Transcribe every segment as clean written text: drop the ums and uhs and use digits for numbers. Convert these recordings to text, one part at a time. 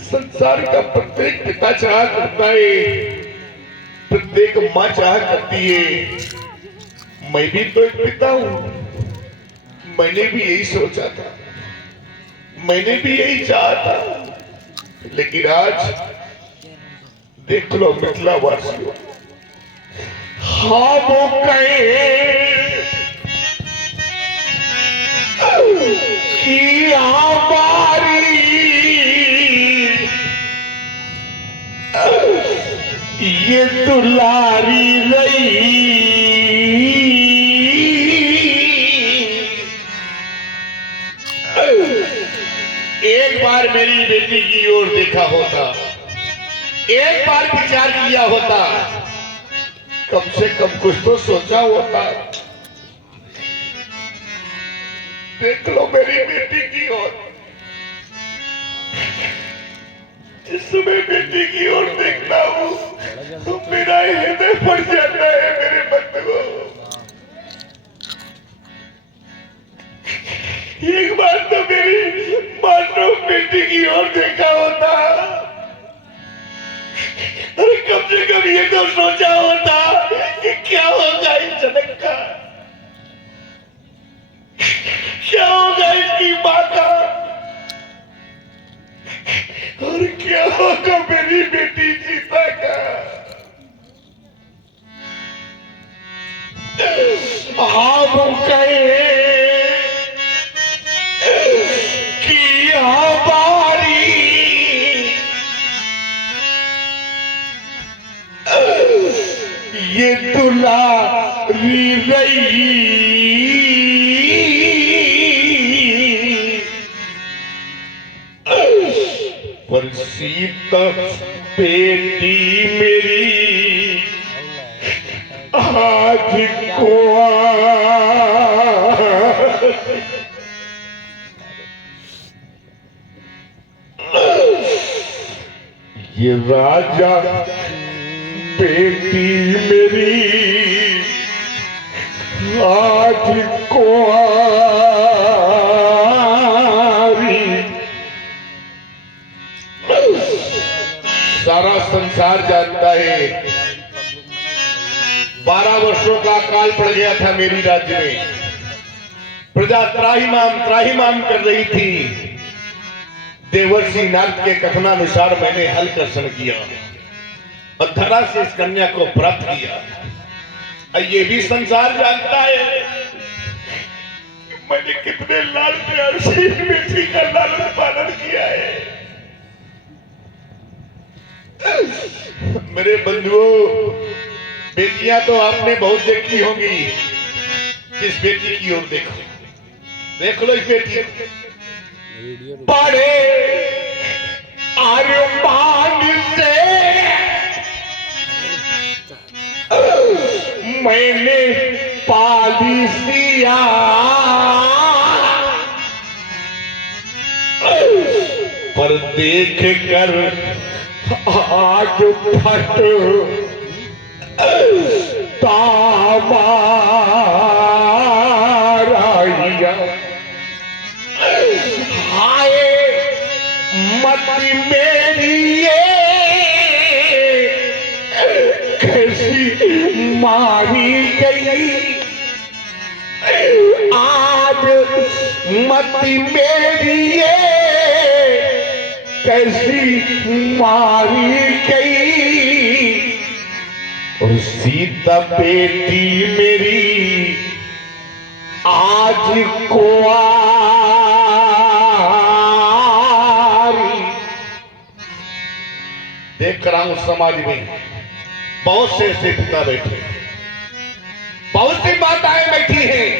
संसार का प्रत्येक पिता चाह करता है, प्रत्येक माँ चाह करती है। मैं भी तो एक पिता हूं, मैंने भी यही सोचा था, मैंने भी यही चाहा था। लेकिन आज देख लो मिथिला वासियों, हाँ वो कहे कि हमारी ये दुलारी रही, एक बार मेरी बेटी की ओर देखा होता, एक बार विचार किया होता, कम से कम कुछ तो सोचा होता। देख लो मेरी बेटी की ओर, जिस समय बेटी की ओर देखता हूँ तो मेरा हृदय फट जाता है मेरे बंधुओं। एक बार तो मेरी मासूम बेटी की ओर देखा होता, अरे कम से कम ये तो सोचा होता कि क्या होगा इस जनक का, क्या होगा इसकी माँ का, और क्या होगा मेरी बेटी सीता का। हम कहे कि हमारी ये दुलारी रही, पर सीता बेटी मेरी आज को ये राजा बेटी मेरी आज कुंवारी। सारा संसार जानता है 12 वर्षों का काल पड़ गया था मेरी राज्य में, प्रजा त्राहिमाम कर रही थी। देवर्षि नारद के कथनानुसार मैंने हल कर्षण किया और धरा से इस कन्या को प्राप्त किया। ये भी संसार जानता है कि मैंने कितने लाल प्यार से इस बेटी का लालन पालन किया है। मेरे बंधुओं, बेटियां तो आपने बहुत देखी होंगी, इस बेटी की ओर देखो, देख लो इस बेटी को। बड़े अरमान से मैंने पाली सिया, पर देख कर आज फट तामाराया। हाय मति मेरी ये कैसी मारी गई, आज मति मेरी ये कैसी मारी गई, और सीता बेटी मेरी आज कुंवारी। देख रहा हूं समाज में बहुत से ऐसे पिता बैठे, बहुत सी माताएं बैठी हैं,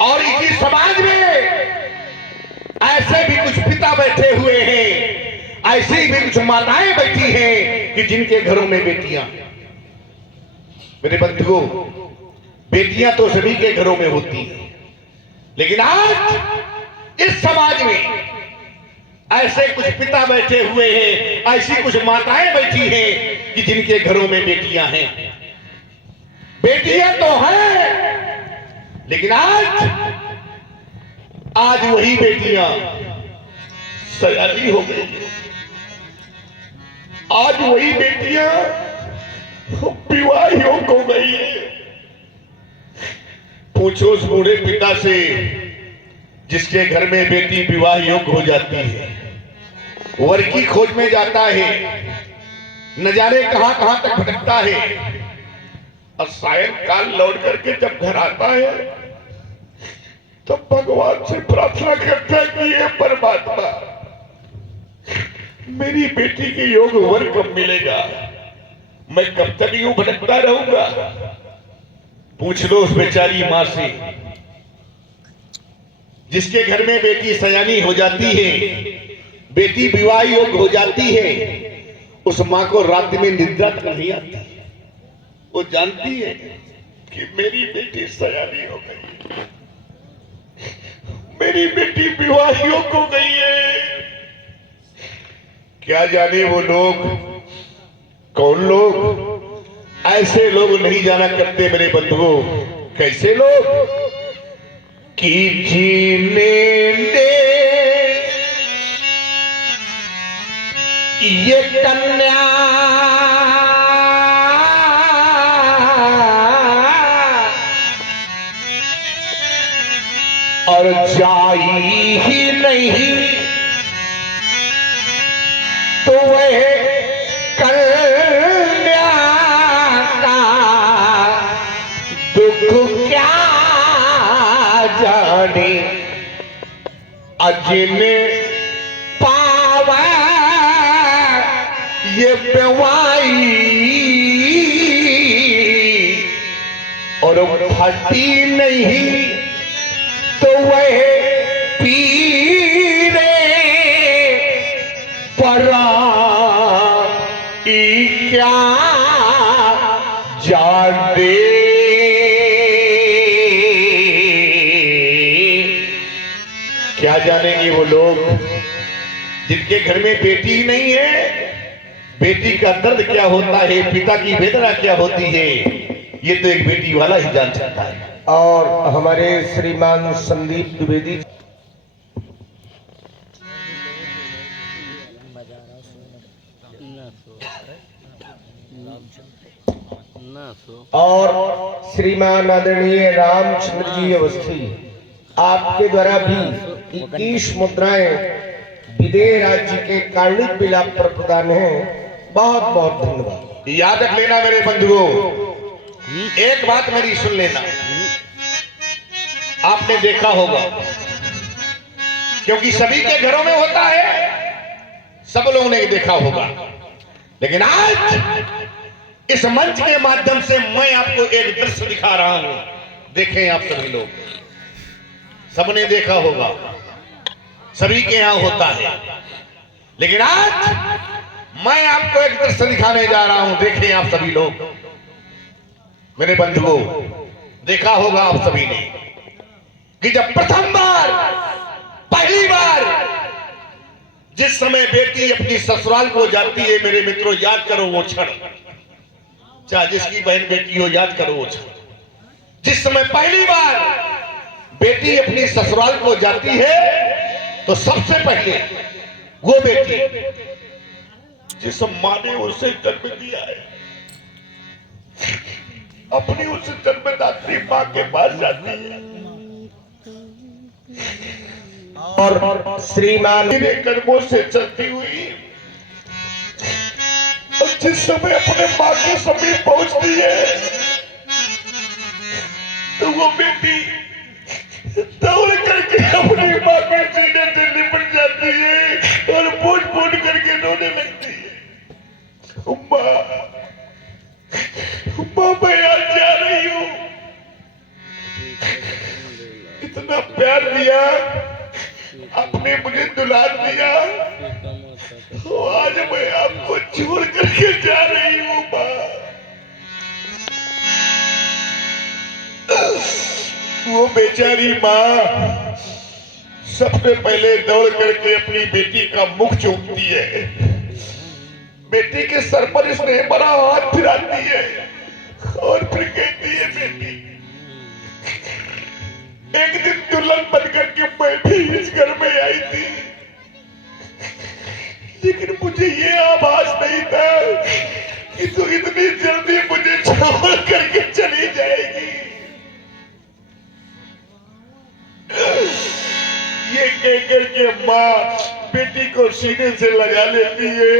और इसी समाज में ऐसे भी कुछ पिता बैठे हुए हैं, ऐसी भी कुछ माताएं बैठी हैं कि जिनके घरों में बेटियां। मेरे बंधुओं, बेटियां तो सभी के घरों में होती हैं, लेकिन आज इस समाज में ऐसे कुछ पिता बैठे हुए हैं, ऐसी कुछ माताएं बैठी हैं कि जिनके घरों में बेटियां हैं। बेटियां तो हैं, लेकिन आज वही बेटियां सयानी हो गई। आज वही बेटियां विवाह योग्य हो गई है। पूछो उस बूढ़े पिता से जिसके घर में बेटी विवाह योग्य हो जाती है, वर की खोज में जाता है, न जाने कहां कहां तक भटकता है, और सायंकाल लौट करके जब घर आता है तो भगवान से प्रार्थना करता है कि हे परमात्मा, मेरी बेटी के योग वर कब मिलेगा? मैं कब तक यूं भटकता रहूंगा? पूछ लो उस बेचारी मां से जिसके घर में बेटी सयानी हो जाती है, बेटी विवाह योग्य हो जाती है। उस मां को रात में निद्रा तक नहीं आती। वो जानती है कि मेरी बेटी सयानी हो गई है, मेरी बेटी विवाह योग्य हो गई है। क्या जाने वो लोग कौन लोग, ऐसे लोग नहीं जाना करते मेरे बंधुओं। कैसे लोग कि जीने दे ये कन्या और जाई ही नहीं तो वह कन्या का दुख क्या जाने। अजिने पावा ये बेवाई और फटी नहीं तो वह पीरे परा क्या जाने। क्या जानेंगे वो लोग जिनके घर में बेटी ही नहीं है, बेटी का दर्द क्या होता है, पिता की वेदना क्या होती है, ये तो एक बेटी वाला ही जान सकता है। और हमारे श्रीमान संदीप द्विवेदी और श्रीमान आदरणीय रामचंद्र जी अवस्थी, आपके द्वारा भी 21 मुद्राएं विदेह राज्य के कार्णिक विलाप पर प्रदान है। बहुत बहुत धन्यवाद। याद रख लेना मेरे बंधुओं, एक बात मेरी सुन लेना। आपने देखा होगा, क्योंकि सभी के घरों में होता है, सब लोगों ने देखा होगा, लेकिन आज इस मंच के माध्यम से मैं आपको एक दृश्य दिखा रहा हूं। देखें आप सभी लोग, सबने देखा होगा, सभी के यहां होता है, लेकिन आज मैं आपको एक दृश्य दिखाने जा रहा हूं। देखें आप सभी लोग, मेरे बंधुओं, देखा होगा आप सभी ने कि जब प्रथम बार, पहली बार जिस समय बेटी अपनी ससुराल को जाती है, मेरे मित्रों याद करो वो क्षण, चाहे जिसकी बहन बेटी हो याद करो वो क्षण। जिस समय पहली बार बेटी अपनी ससुराल को जाती है तो सबसे पहले वो बेटी जिस मां ने उसे जन्म दिया है, अपनी उस जन्मदात्री मां के पास जाती है और श्रीमान मेरे कदमों से चलती हुई और जिस समय अपने मां के समीप पहुंचती है तो वो बेटी दौड़ करके अपनी मां के सीने से लिपट जाती है और फूट फूट करके रोने लगती है। मां, मां मैं आज जा रही हूं, इतना प्यार दिया आपने, मुझे दुलार दिया, आज मैं आपको छोड़ करके जा रही हूं। मां, वो बेचारी मां सबसे पहले दौड़ करके अपनी बेटी का मुख चूमती है, बेटी के सर पर इसने बड़ा हाथ फिराती है और फिर कहती है, बेटी एक दिन दुल्हन बनकर के मैं भी इस घर में आई थी, कितनी जल्दी मुझे छोड़ करके चली जाएगी। ये कहकर के माँ बेटी को सीने से लगा लेती है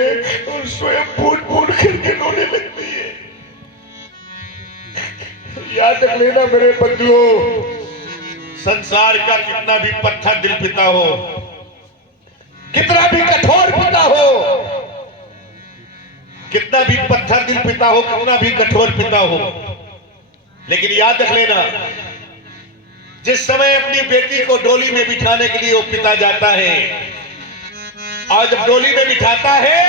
और स्वयं फूट फूट करके रोने लगती है। याद रख लेना मेरे बंधुओं, संसार का कितना भी पत्थर दिल पिता हो, कितना भी कठोर पिता हो, कितना भी पत्थर दिल पिता हो, कितना भी कठोर पिता हो, लेकिन याद रख लेना जिस समय अपनी बेटी को डोली में बिठाने के लिए वो पिता जाता है और जब डोली में बिठाता है,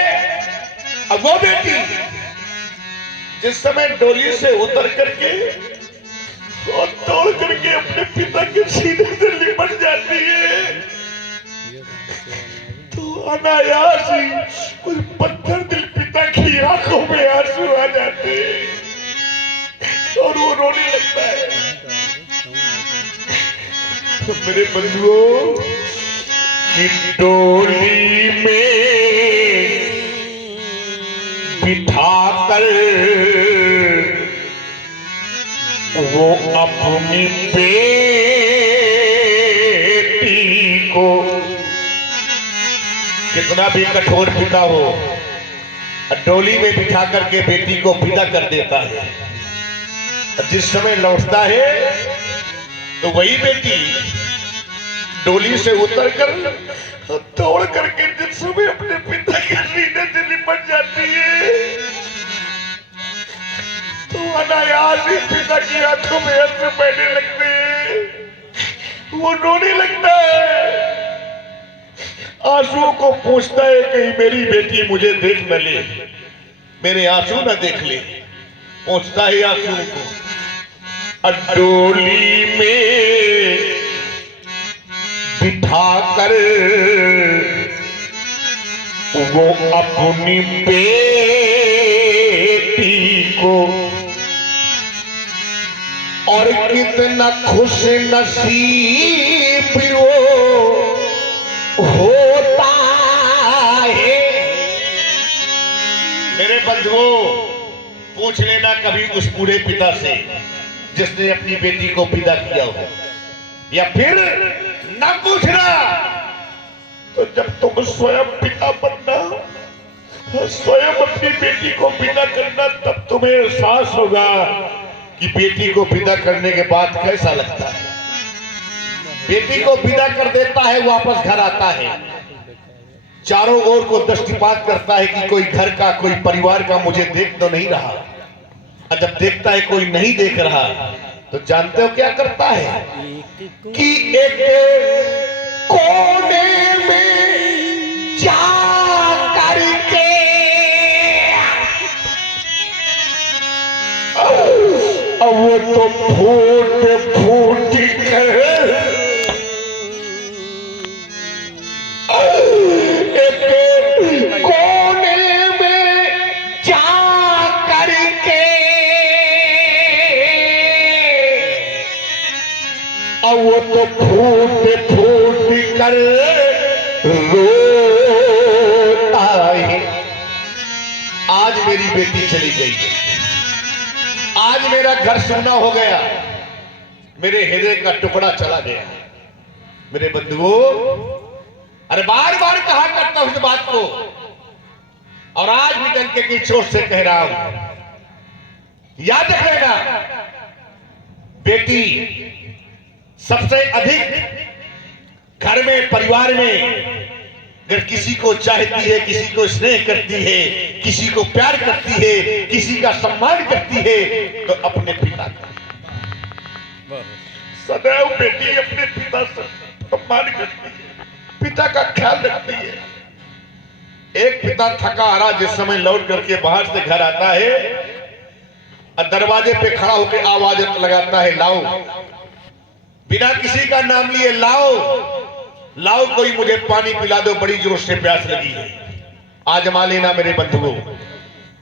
अब वो बेटी जिस समय डोली से उतर करके और तोड़ करके अपने पिता के सीने से लिपट जाती है, तो अनायास ही कुछ पत्थर दिल पिता की आंखों में आंसू आ जाते हैं और वो रोने लगता है। तो मेरे बंधुओं, कि डोली में बिठाकर वो अपनी बेटी को, कितना भी कठोर पिता हो, डोली में बिठा करके बेटी को विदा कर देता है। जिस समय लौटता है तो वही बेटी डोली से उतरकर दौड़ करके जिस समय अपने पिता के सीने से लिपट जाती है, तो अनायास ही पिता की आंखों में आंसू बहने लगते हैं, वो रोने लगता है, आंसुओं को पूछता है कहीं मेरी बेटी मुझे देख न ले, मेरे आंसू न देख ले, पूछता है आंसुओं को। डोली में बिठाकर वो अपनी बेटी को, और कितना खुश नसीब वो होता है। मेरे बंधुओं, पूछ लेना कभी उस बूढ़े पिता से जिसने अपनी बेटी को विदा किया हो, या फिर न पूछना, तो जब तुम स्वयं पिता बनना, स्वयं अपनी बेटी को विदा करना, तब तुम्हें एहसास होगा कि बेटी को विदा करने के बाद कैसा लगता है। बेटी को विदा कर देता है, वापस घर आता है, चारों ओर को दृष्टिपात करता है कि कोई घर का, कोई परिवार का मुझे देख तो नहीं रहा, और जब देखता है कोई नहीं देख रहा, तो जानते हो क्या करता है कि एक कोने में जा करके वो तो फूट फूट कर एक कोने में जा करके वो तो फूट फूट कर रोता है। आज मेरी बेटी चली गई, आज मेरा घर सूना हो गया, मेरे हृदय का टुकड़ा चला गया। मेरे बंधुओं, अरे बार बार कहा करता हूं इस बात को, और आज भी डंके की चोट से कह रहा हूं, याद रखना, बेटी सबसे अधिक घर में, परिवार में अगर किसी को चाहती है, किसी को स्नेह करती है, किसी को प्यार करती है, किसी का सम्मान करती है, तो अपने पिता का। सदैव बेटी अपने पिता से सम्मान करती है, पिता का ख्याल रखती है। एक पिता थका हारा जिस समय लौट करके बाहर से घर आता है और दरवाजे पे खड़ा होकर आवाज लगाता है, लाओ, बिना किसी का नाम लिए, लाओ लाओ, कोई मुझे पानी पिला दो, बड़ी जोर से प्यास लगी है। आजमा लेना मेरे बंधुओं,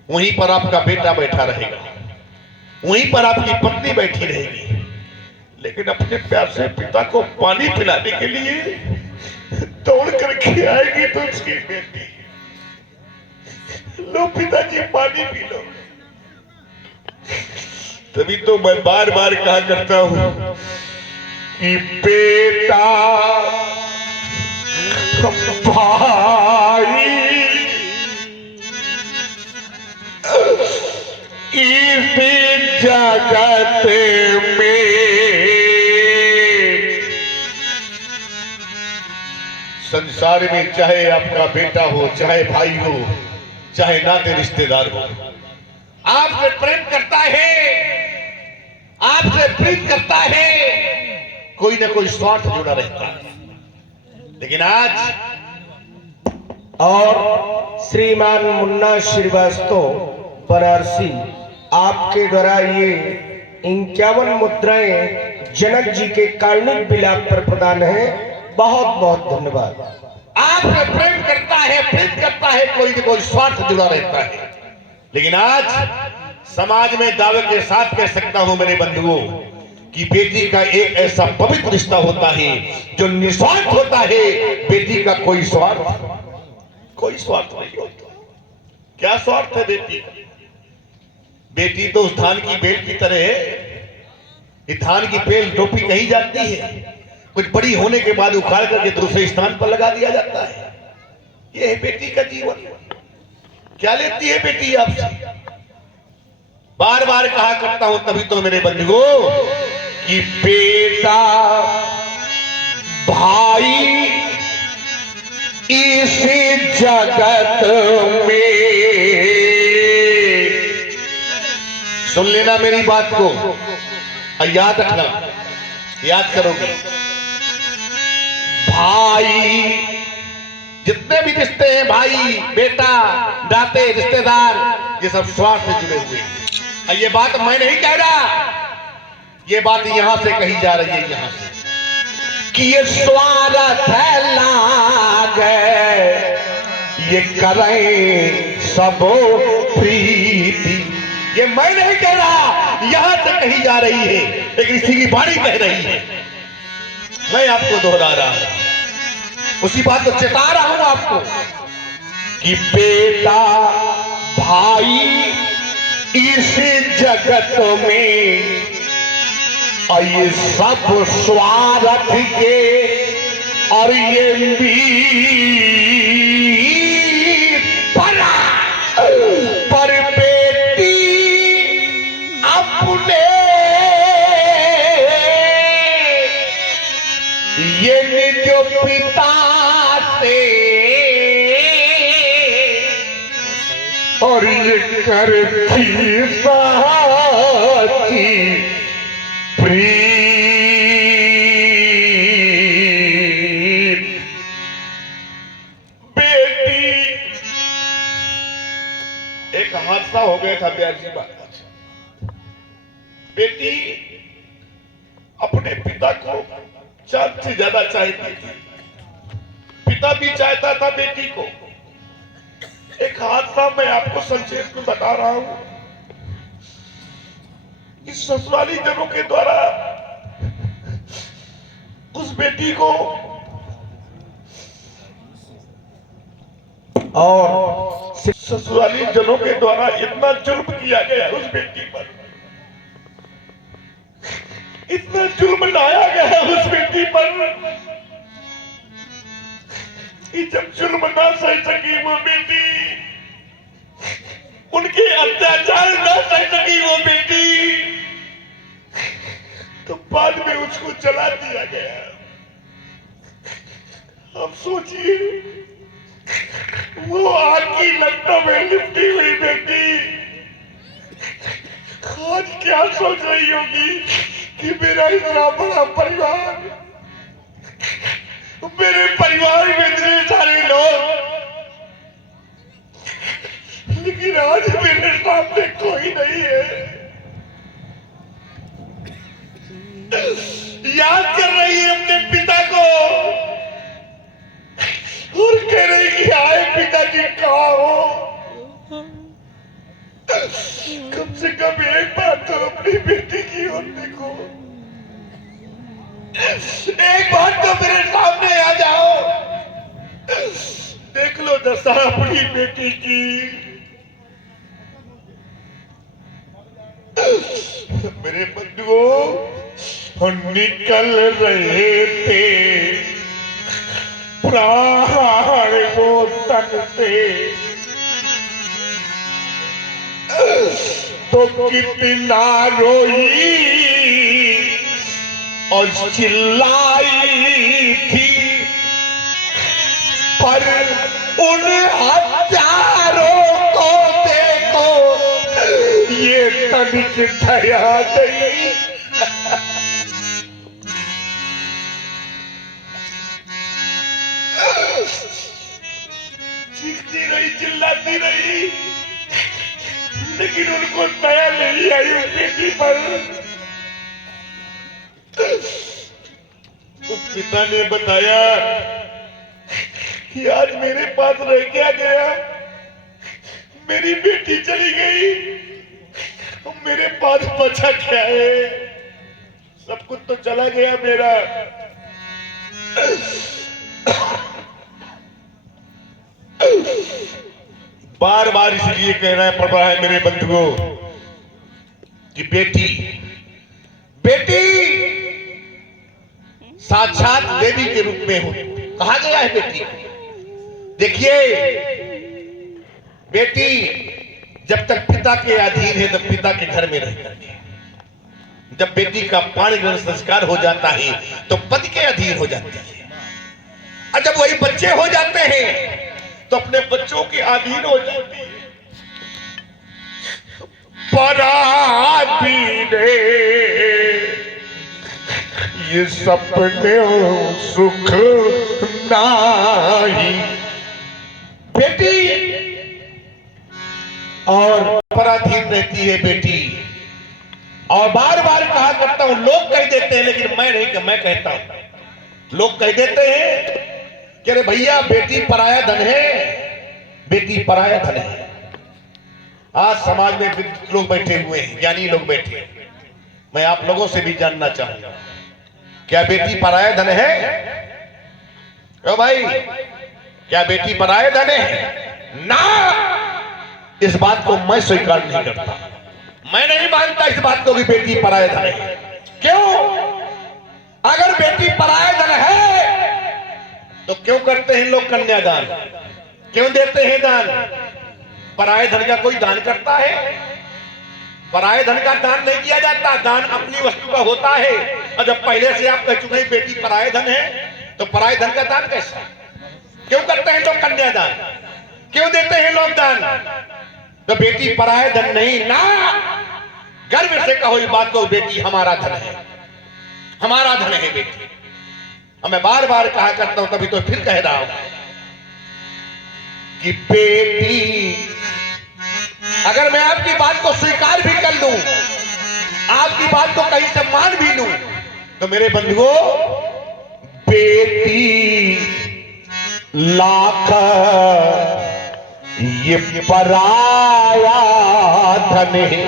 वहीं पर आपका बेटा बैठा रहेगा, वहीं पर आपकी पत्नी बैठी रहेगी, लेकिन अपने प्यासे पिता को पानी पिलाने के लिए दौड़ करके आएगी तो उसकी बेटी, लो पिताजी पानी पी लो, तभी तो मैं बार बार कहा करता हूं कि बेटा भाई इस जगत में संसार में चाहे आपका बेटा हो, चाहे भाई हो, चाहे नाते रिश्तेदार हो, आपसे प्रेम करता है, आपसे प्रीत करता है, कोई ना कोई स्वार्थ जुड़ा रहता है। लेकिन आज और श्रीमान मुन्ना श्रीवास्तव बनारसी, आपके द्वारा ये 51 मुद्राएं जनक जी के कारुणिक विलाप पर प्रदान है। बहुत बहुत धन्यवाद। आपसे प्रेम करता है, प्रीत करता है, कोई ना कोई स्वार्थ जुड़ा रहता है। लेकिन आज समाज में दावे के साथ कह सकता हूं मेरे बंधुओं कि बेटी का एक ऐसा पवित्र रिश्ता होता है जो निस्वार्थ होता है। बेटी का कोई स्वार्थ नहीं होता। क्या स्वार्थ है बेटी का? बेटी तो उस धान की बेल की तरह है। ये धान की बेल टोपी कही जाती है, कुछ बड़ी होने के बाद उखाड़ करके दूसरे स्थान पर लगा दिया जाता है। यह है बेटी का जीवन। क्या लेती है बेटी आपसे? बार बार कहा करता हूं तभी तो मेरे बंधुओं कि बेटा भाई इस जगत में, सुन लेना मेरी बात को और याद रखना, याद करोगे। भाई जितने भी रिश्ते हैं, भाई बेटा नाते रिश्तेदार, ये सब स्वार्थ से जुड़े हुए हैं। और ये बात मैं नहीं कह रहा, ये बात यहां से कही जा रही है, यहां से कि ये स्वार्थ लागे ये करें सब प्रीति। ये मैं नहीं कह रहा, यहां से कही जा रही है, लेकिन इसी की वाणी कह रही है। मैं आपको दोहरा रहा हूं, उसी बात को चेता रहा हूं आपको कि बेटा भाई इस जगत में ये सब स्वार्थ के और ये पर बेटी अपने ये निज पिता से और ये करती साची प्रीत। बेटी, एक हादसा हो गया था ब्याजी बात। बेटी अपने पिता को जान से ज्यादा चाहती थी, पिता भी चाहता था बेटी को। एक हादसा मैं आपको संक्षेप में बता रहा हूं। इस ससुराली जनों के द्वारा उस बेटी को और ससुराली जनों के द्वारा इतना जुल्म किया गया उस बेटी पर, इतना जुल्म लाया गया उस बेटी पर कि जब जुल्म ना सह सकी वो बेटी, उनके अत्याचार ना सह सकी वो बेटी, तो बाद में उसको जला दिया गया। अब सोचिए, वो आग की लपटों में लिपटी हुई बेटी आज क्या सोच रही होगी कि मेरा इतना बड़ा परिवार, मेरे परिवार में इतने सारे लोग, लेकिन आज मेरे सामने कोई नहीं है। याद कर रही है अपने पिता को और कह रही कि आए पिताजी कहाँ हो। कम से कम एक बार तो अपनी बेटी की ओर देखो, एक बार तो मेरे सामने आ जाओ, देख लो दशा अपनी बेटी की। मेरे बंधुओं निकल रहे थे प्राण वो तन से, तो कितना रोई और चिल्लाई थी, पर उन हत्यारों को देखो ये तनिक दया नहीं। चीखती रही, चिल्लाती रही, लेकिन उनको दया नहीं आई उस बेटी पर। उस पिता ने बताया कि आज मेरे पास रह क्या गया, मेरी बेटी चली गई, मेरे पास बचा क्या है, सब कुछ तो चला गया मेरा। बार बार इसलिए कहना पड़ रहा है मेरे बंधुओं कि बेटी बेटी साक्षात देवी के रूप में हो कहा गया है बेटी। देखिए बेटी जब तक पिता के अधीन है तब पिता के घर में रहकर के, जब बेटी का पाणी ग्रहण संस्कार हो जाता है तो पति के अधीन हो जाती है, और जब वही बच्चे हो जाते हैं तो अपने बच्चों के अधीन हो जाती है। पराधीन ये सपने सुख नाही, बेटी और पराधीन रहती है बेटी। और बार बार कहा करता हूं, लोग कह देते हैं लेकिन मैं नहीं, मैं कहता हूं। लोग कह देते हैं कि अरे भैया बेटी पराया धन है, बेटी पराया धन है। आज समाज में विद्वान लोग बैठे हुए हैं, ज्ञानी लोग बैठे हैं, मैं आप लोगों से भी जानना चाहूंगा क्या बेटी पराया धन है? ओ भाई क्या बेटी पराया धन है? ना, इस बात को मैं स्वीकार नहीं करता, मैं नहीं मानता इस बात को कि बेटी पराया धन है। क्यों? अगर बेटी पराया धन है तो क्यों करते हैं लोग कन्यादान, क्यों देते हैं दान? पराये धन का कोई दान करता है? पराये धन का दान नहीं किया जाता, दान अपनी वस्तु का होता है। और जब पहले से आप कह चुके हैं बेटी पराये धन है तो पराये धन का दान कैसा? क्यों करते हैं लोग कन्यादान, क्यों देते हैं लोग दान? तो बेटी पराये धन नहीं ना, गर्व से कहो इस बात को, बेटी हमारा धन है, हमारा धन है बेटी। और मैं बार बार कहा करता हूं, तभी तो फिर कह रहा हूं कि बेटी, अगर मैं आपकी बात को स्वीकार भी कर लूं, आपकी बात को कहीं से मान भी लूं, तो मेरे बंधुओं बेटी लाख ये पराया धन है।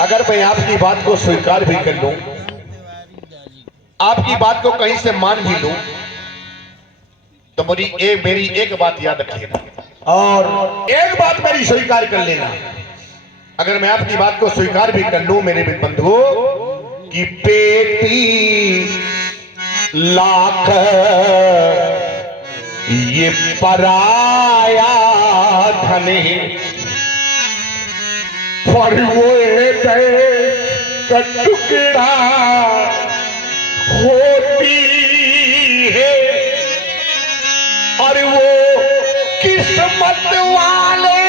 अगर मैं आपकी बात को स्वीकार भी कर लूं, आपकी बात को कहीं से मान भी लूं, तो मेरी एक बात याद रखिएगा और एक बात मेरी स्वीकार कर लेना। अगर मैं आपकी बात को स्वीकार भी कर लूं मेरे बंधुओं कि बेटी लाख ये पराया धन है, पर वो का टुकड़ा होती है, और वो किस्मत वाले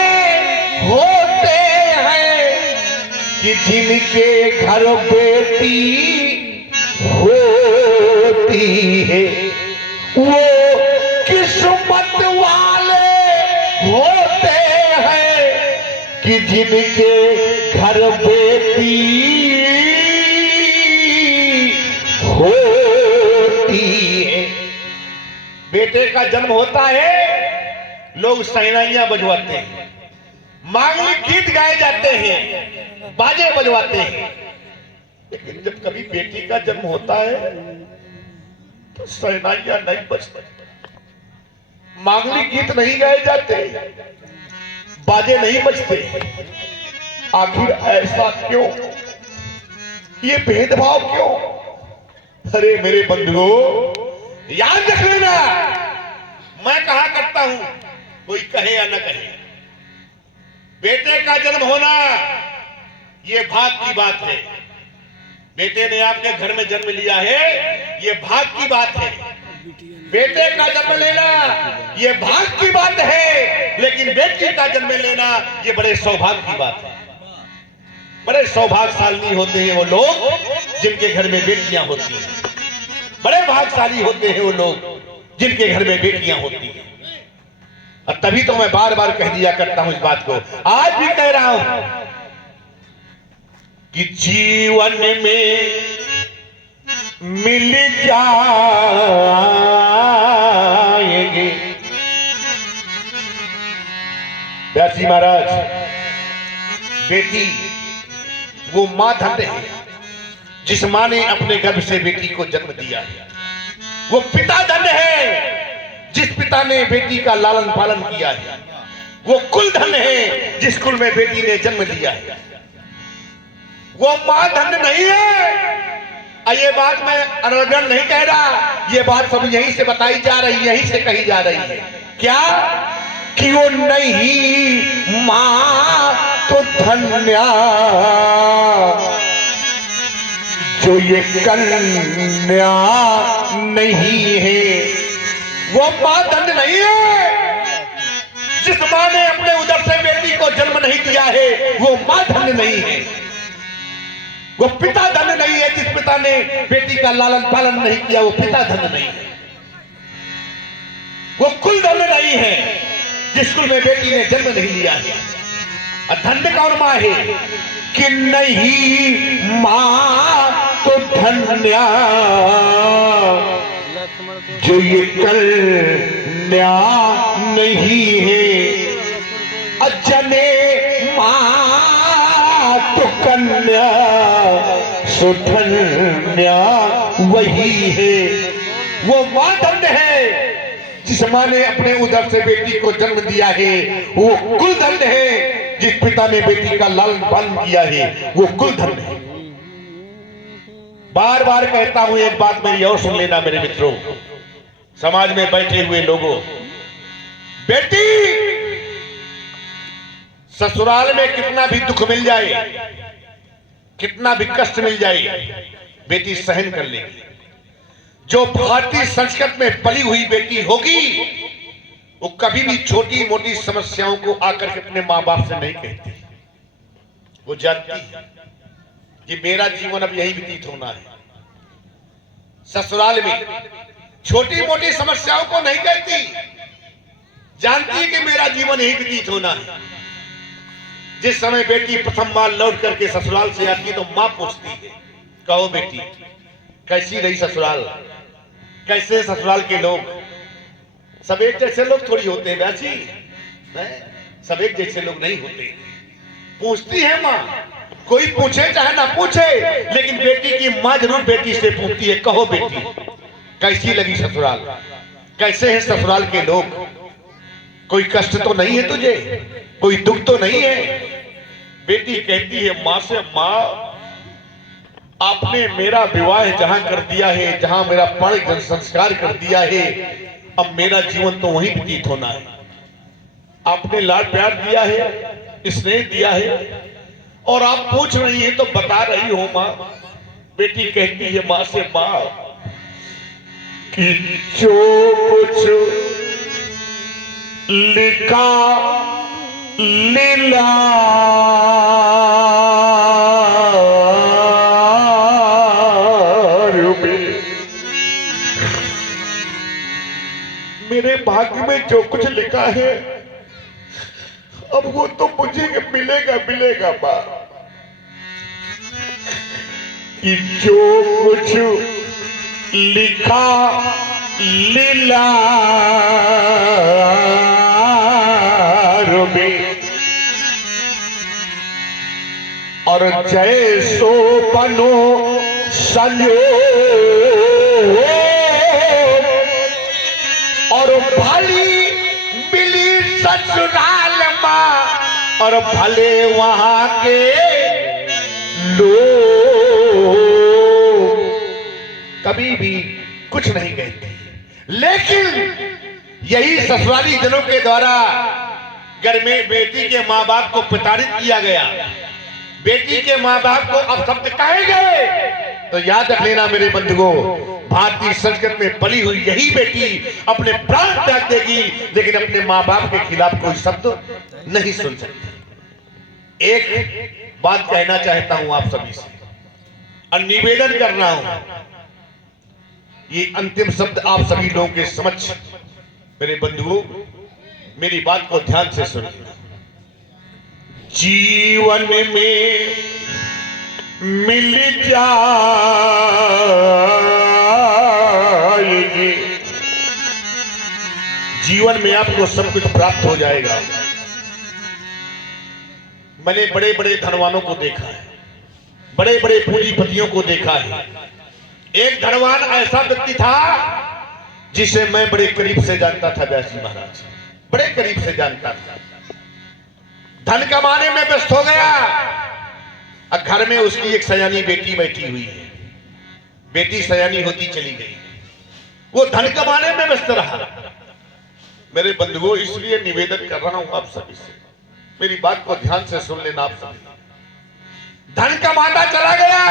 होते हैं कि जिनके घर बेटी होती है। वो किस्मत वाले होते हैं कि जिनके घर बेटी होती है। बेटे का जन्म होता है, लोग शहनाइयां बजवाते हैं, मांगलिक गीत गाए जाते हैं, बाजे बजवाते हैं, लेकिन जब कभी बेटी का जन्म होता है तो शहनाइयां नहीं बजती, मांगलिक गीत नहीं गाए जाते, बाजे नहीं बजते। आखिर ऐसा क्यों? ये भेदभाव क्यों? अरे मेरे बंधुओं, याद रख लेना, मैं कहा करता हूं, कोई कहे या न कहे, बेटे का जन्म होना ये भाग की बात है। बेटे ने आपके घर में जन्म लिया है, ये भाग की बात है। बेटे का जन्म लेना ये भाग की बात है, लेकिन बेटी का जन्म लेना ये बड़े सौभाग्य की बात है। बड़े सौभाग्यशाली होते हैं वो लोग जिनके घर में बेटियां होती हैं। बड़े भाग्यशाली होते हैं वो लोग जिनके घर में बेटियां होती हैं। और तभी तो मैं बार बार कह दिया करता हूं इस बात को, आज भी कह रहा हूं कि जीवन में मिल जाएंगे। व्यासी महाराज, बेटी वो मां धन्य है जिस मां ने अपने गर्भ से बेटी को जन्म दिया है। वो पिता धन्य है जिस पिता ने बेटी का लालन पालन किया है। वो कुल धन्य है जिस कुल में बेटी ने जन्म लिया है। वो मां धन्य नहीं है। ये बात मैं अनर्गल नहीं कह रहा, ये बात सब यहीं से बताई जा रही है, यहीं से कही जा रही है। क्या कि वो नहीं मां तो धन्या जो ये कन्या नहीं है। वो मां धन्य नहीं है जिस मां ने अपने उदर से बेटी को जन्म नहीं दिया है। वो मां धन्य नहीं है। वो पिता धन्य नहीं है जिस पिता ने बेटी का लालन पालन नहीं किया। वो पिता धन्य नहीं है। वो कुल धन्य नहीं है जिस कुल में बेटी ने जन्म नहीं लिया है। और धन्य कौन मां है कि नहीं मां तो धन्या जो ये कन्या नहीं है। अजने मां तो कन्या सुधन्या वही है। वो मां धन्य है जिस मां ने अपने उदर से बेटी को जन्म दिया है। वो कुल धन्य है जिस पिता ने बेटी का लालन पालन किया है। वो कुल धन्य है। बार बार कहता हूं, एक बात मेरी और सुन लेना मेरे मित्रों, समाज में बैठे हुए लोगों, बेटी ससुराल में कितना भी दुख मिल जाए, कितना भी कष्ट मिल जाए, बेटी सहन कर लेगी। जो भारतीय संस्कृति में पली हुई बेटी होगी वो कभी भी छोटी मोटी समस्याओं को आकर के अपने मां बाप से नहीं कहती। वो जानती है कि मेरा जीवन अब यही व्यतीत होना है। ससुराल में छोटी मोटी समस्याओं को नहीं कहती, जानती है कि मेरा जीवन यही व्यतीत होना है। जिस समय बेटी प्रथम बार लौट करके ससुराल से आती है तो मां पूछती है, कहो बेटी कैसी रही ससुराल, कैसे ससुराल के लोग? सब एक जैसे लोग थोड़ी होते हैं व्यासी, सब एक जैसे लोग नहीं होते। पूछती है मां, कोई पूछे चाहे ना पूछे, लेकिन बेटी की मां जरूर बेटी से पूछती है, कहो बेटी कैसी लगी ससुराल, कैसे हैं ससुराल के लोग, कोई कष्ट तो नहीं है तुझे, कोई दुख तो नहीं है? बेटी कहती है मां से, मां आपने मेरा विवाह जहां कर दिया है, जहां मेरा पर्ण संस्कार कर दिया है, अब मेरा जीवन तो वहीं व्यतीत होना है। आपने लाड प्यार दिया है, स्नेह दिया है, और आप पूछ रही हैं तो बता रही हो मां। बेटी कहती है मां से, मां कि जो कुछ लिखा लीला मेरे भाग्य में जो कुछ लिखा है अब वो तो मुझे मिलेगा मिलेगा मां। कि जो कुछ लिखा लीला में और जैसो बनो संयोग और भली मिली ससुराल मां और भले वहां के लोग। कभी भी कुछ नहीं कहती, लेकिन यही ससुराली जनों के द्वारा घर में बेटी के माँ बाप को प्रताड़ित किया गया, बेटी के माँ बाप को अपशब्द कहे गए, तो याद रख लेना मेरे बंधुओं, भारतीय संस्कृति में पली हुई यही बेटी अपने प्राण त्याग देगी, लेकिन अपने माँ बाप के खिलाफ कोई शब्द नहीं सुन सकती। एक बात कहना चाहता हूं आप सभी से और निवेदन कर रहा हूं, ये अंतिम शब्द आप सभी लोगों के समक्ष मेरे बंधुओं मेरी बात को ध्यान से सुनिए। जीवन में मिल जाएगी, जीवन में आपको सब कुछ प्राप्त हो जाएगा। मैंने बड़े बड़े धनवानों को देखा है, बड़े बड़े पूंजीपतियों को देखा है। एक धनवान ऐसा व्यक्ति था जिसे मैं बड़े करीब से जानता था, व्यास जी महाराज, बड़े करीब से जानता था। धन कमाने में व्यस्त हो गया और घर में उसकी एक सयानी बेटी बैठी हुई है, बेटी सयानी होती चली गई, वो धन कमाने में व्यस्त रहा। मेरे बंधुओं इसलिए निवेदन कर रहा हूं आप सभी से, मेरी बात को ध्यान से सुन लेना आप सभी। धन कमाता चला गया,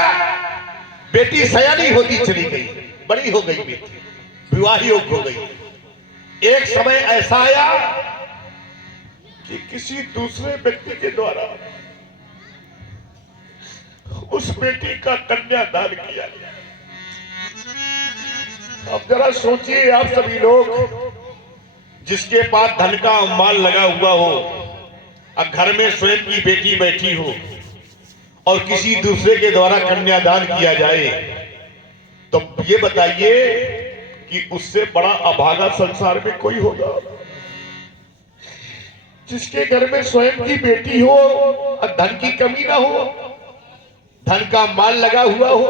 बेटी सयानी होती चली गई, बड़ी हो गई बेटी, विवाह योग्य हो गई। एक समय ऐसा आया कि किसी दूसरे व्यक्ति के द्वारा उस बेटी का कन्यादान किया गया। अब जरा सोचिए आप सभी लोग, जिसके पास धन का माल लगा हुआ हो और घर में स्वयं की बेटी बैठी हो और किसी दूसरे के द्वारा कन्यादान किया जाए, तो ये बताइए कि उससे बड़ा अभागा संसार में कोई होगा? जिसके घर में स्वयं की बेटी हो और धन की कमी ना हो, धन का माल लगा हुआ हो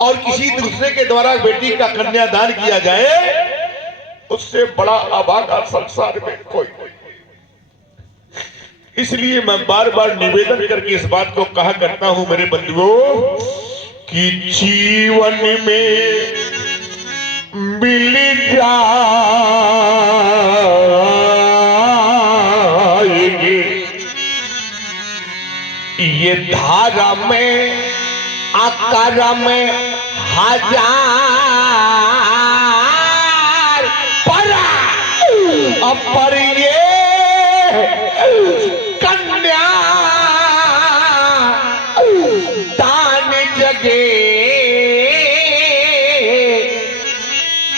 और किसी दूसरे के द्वारा बेटी का कन्यादान किया जाए, उससे बड़ा अभागा संसार में कोई नहीं। इसलिए मैं बार बार निवेदन करके इस बात को कहा करता हूं मेरे बंधुओं कि जीवन में मिल जाएगी, ये धारा में आकार में हजार परा अपर ये कन्या दान जगे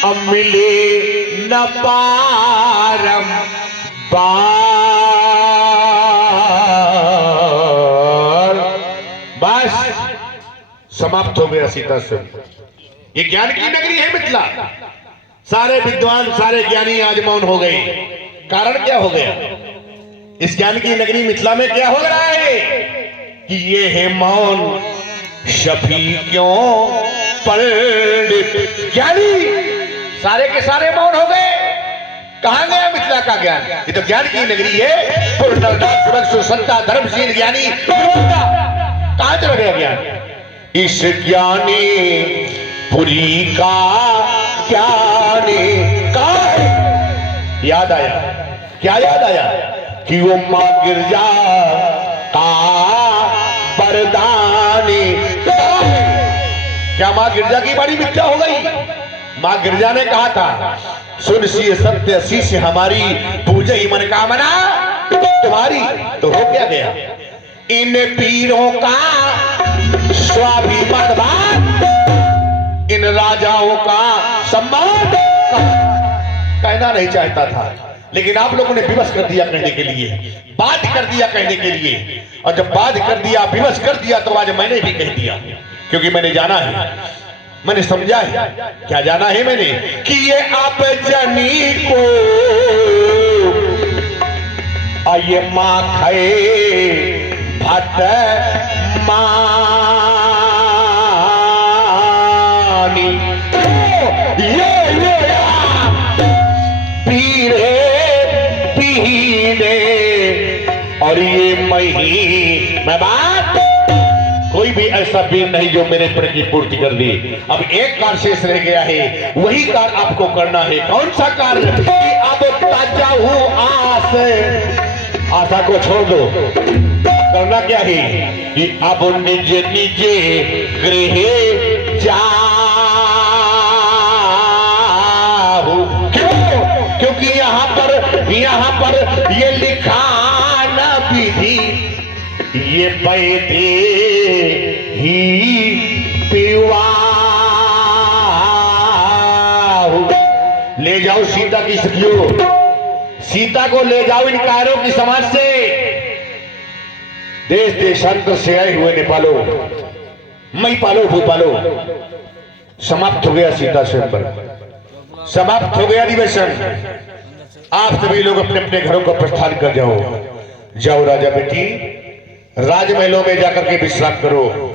अब मिले न पारम बार। बस समाप्त हो गया सीता से। ये ज्ञान की नगरी है मिथिला, सारे विद्वान सारे ज्ञानी आज मौन हो गए। कारण क्या हो गया? इस ज्ञान की नगरी मिथिला में क्या हो रहा है कि ये है मौन शफी क्यों पंडित ज्ञानी, सारे के सारे मौन हो गए। कहां गया मिथिला का ज्ञान? ये तो ज्ञान की नगरी है, सुसंता धर्मशील ज्ञानी, कहां चला गया ज्ञान? इस ज्ञानी पुरी का ज्ञानी का याद आया, क्या याद आया कि वो मां गिरजा का वरदानी। क्या मां गिरजा की बड़ी मिथ्या हो गई? मां गिरजा ने कहा था, सुन सी सत्य शीश हमारी, पूजे ही मनोकामना तुम्हारी। तो हो क्या गया? इन पीरों का स्वाभिमान, इन राजाओं का सम्मान कहना नहीं चाहता था, लेकिन आप लोगों ने विवश कर दिया कहने के लिए, बात कर दिया कहने के लिए। और जब बात कर दिया, विवश कर दिया, तो आज मैंने भी कह दिया, क्योंकि मैंने जाना है, मैंने समझा है। क्या जाना है मैंने? कि ये आप जनी को आइए मां खाए भट मानी, ये पीरे पीने और ये मही में बात कोई भी ऐसा वीर नहीं जो मेरे प्रण की पूर्ति कर दी। अब एक कार्य शेष रह गया है, वही कार्य आपको करना है। कौन सा कार्य? कि अब ताजा हूँ आस, आशा को छोड़ दो। करना क्या है कि अब निज निज गृह जाऊं। क्यों? क्योंकि यहाँ पर ये लिखा न विधि, ये पैदे ही पिवाहु। ले जाओ सीता की सखियों, सीता को ले जाओ इन कायरों की समाज से, देश देशांतर से आए हुए नेपालो, मई पालो भूपालो। समाप्त हो गया सीता स्वयंवर, समाप्त हो गया अधिवेशन। आप सभी लोग अपने अपने घरों का प्रस्थान कर जाओ। जाओ राजा बेटी, राजमहलों में जाकर के विश्राम करो।